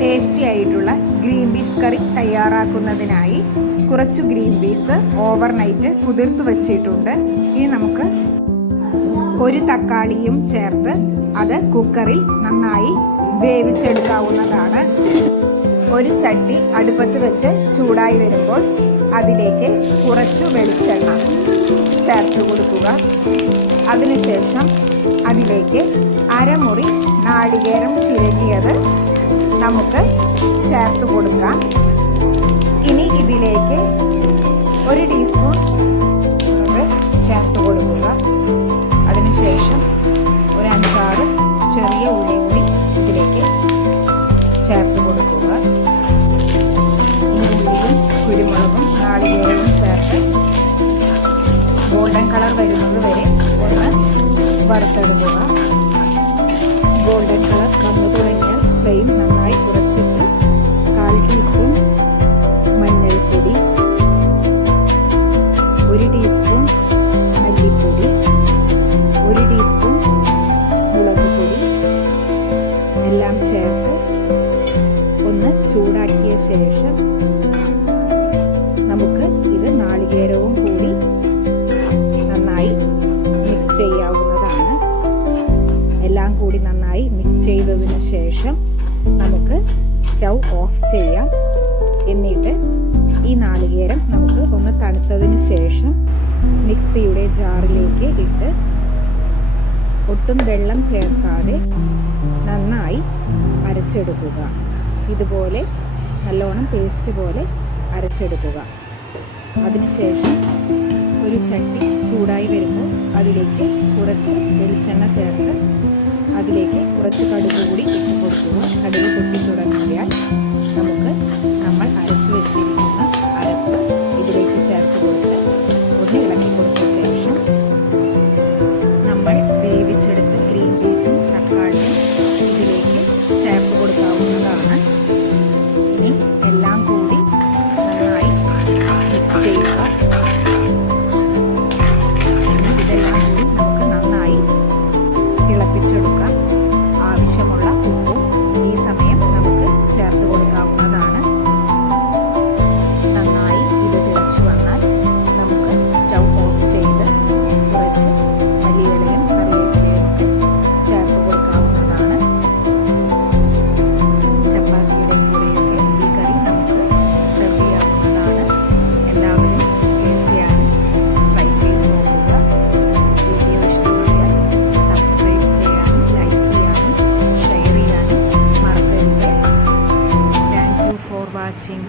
Tasty ആയിട്ടുള്ള green peas കറി തയ്യാറാക്കുന്നതിനായി കുറച്ച് green peas overnight കുതിർത്ത് വച്ചിട്ടുണ്ട്. ഇനി നമുക്ക് ഒരു തക്കാളിയും ചേർത്ത് അത് കുക്കറിൽ നന്നായി വേവിച്ചെടുക്കാവുന്നതാണ്. ഒരു ചട്ടി അടുപ്പത്ത് വെച്ച് ചൂടായി വരുമ്പോൾ അതിലേക്ക് കുറച്ച് വെളിച്ചെണ്ണ ചേർത്ത് കൊടുക്കുക. അതിനുശേഷം അതിലേക്ക് അരമുറി നാളികേരം ചിരകിയത് നമുക്ക് ചേർത്ത് കൊടുക്കാം. ഇനി ഇതിലേക്ക് 1 ടീസ്പൂൺ ചേർത്ത് കൊടുക്കുക. അതിനുശേഷം ഒരു 5-6 ചെറിയ ഉള്ളി കൂടി ഇതിലേക്ക് ചേർത്ത് കൊടുക്കുക. ഉള്ളിയും കുരുമുളകും നാളികേരവും ചേർത്ത് ഗോൾഡൻ കളർ വരുന്നത് വരെ ഒന്ന് വറുത്തെടുക്കുക. ഗോൾഡൻ കളർ വന്നു തുടങ്ങിയാൽ ഫ്ലെയിം നന്നായി കുറച്ചിട്ട് 1/4 ടീസ്പൂൺ മഞ്ഞൾപ്പൊടി, 1 ടീസ്പൂൺ മല്ലിപ്പൊടി, 1 ടീസ്പൂൺ മുളക് പൊടി എല്ലാം ചേർത്ത് ഒന്ന് ചൂടാക്കിയ ശേഷം നമുക്ക് ഇത് നാളികേരവും കൂടി നന്നായി മിക്സ് ചെയ്യാവുന്നതാണ്. എല്ലാം കൂടി നന്നായി മിക്സ് ചെയ്തതിന് ശേഷം നമുക്ക് സ്റ്റൗ ഓഫ് ചെയ്യാം. എന്നിട്ട് ഈ നാളികേരം നമുക്ക് ഒന്ന് തണുത്തതിന് ശേഷം മിക്സിയുടെ ജാറിലേക്ക് ഇട്ട് ഒട്ടും വെള്ളം ചേർക്കാതെ നന്നായി അരച്ചെടുക്കുക. ഇതുപോലെ നല്ലോണം പേസ്റ്റ് പോലെ അരച്ചെടുക്കുക. അതിനുശേഷം ഒരു ചട്ടി ചൂടായി വരുമ്പോൾ അതിലേക്ക് കുറച്ച് വെളിച്ചെണ്ണ ചേർത്ത് അതിലേക്ക് കുറച്ച് കടുക് കൂടി ഇട്ട് കൊടുക്കുക. കടുക് പൊട്ടി തുടങ്ങിയാൽ നമുക്ക് നമ്മൾ അരച്ചു വെച്ചിരിക്കുന്ന അരപ്പ് ഇതിലേക്ക് ചേർത്ത് കൊടുത്ത് ഒന്ന് ഇളക്കി കൊടുത്ത ശേഷം നമ്മൾ വേവിച്ചെടുത്ത് ഗ്രീൻ പീസും തക്കാളിയും ഇതിലേക്ക് ചേർത്ത് കൊടുക്കാവുന്നതാണ്. ഇനി എല്ലാം കൂടി നന്നായി മിക്സ് ചെയ്യുക. ഇതെല്ലാം കൂടി നമുക്ക് നന്നായി തിളപ്പിച്ചെടുക്കാം. ആവശ്യമുള്ള ഉപ്പും ഈ സമയം നമുക്ക് ചേർത്ത് കൊടുക്കാവുന്നതാണ്. നന്നായി ഇത് തിളച്ചു വന്നാൽ നമുക്ക് സ്റ്റൗ ഓഫ് ചെയ്ത് കുറച്ച് മല്ലിയിലയും കറിവേപ്പിലയും ചേർത്ത് കൊടുക്കാവുന്നതാണ്. ചപ്പാത്തിയുടെ കൂടെയൊക്കെ ഈ കറി നമുക്ക് സെർവ് ചെയ്യാവുന്നതാണ്. എല്ലാവരും തീർച്ചയായും ട്രൈ ചെയ്ത് നോക്കുക. വീഡിയോ ഇഷ്ടമായാൽ സബ്സ്ക്രൈബ് ചെയ്യാനും ലൈക്ക് ചെയ്യാനും ഷെയർ ചെയ്യാനും മറക്കരുത്. Thank you for watching.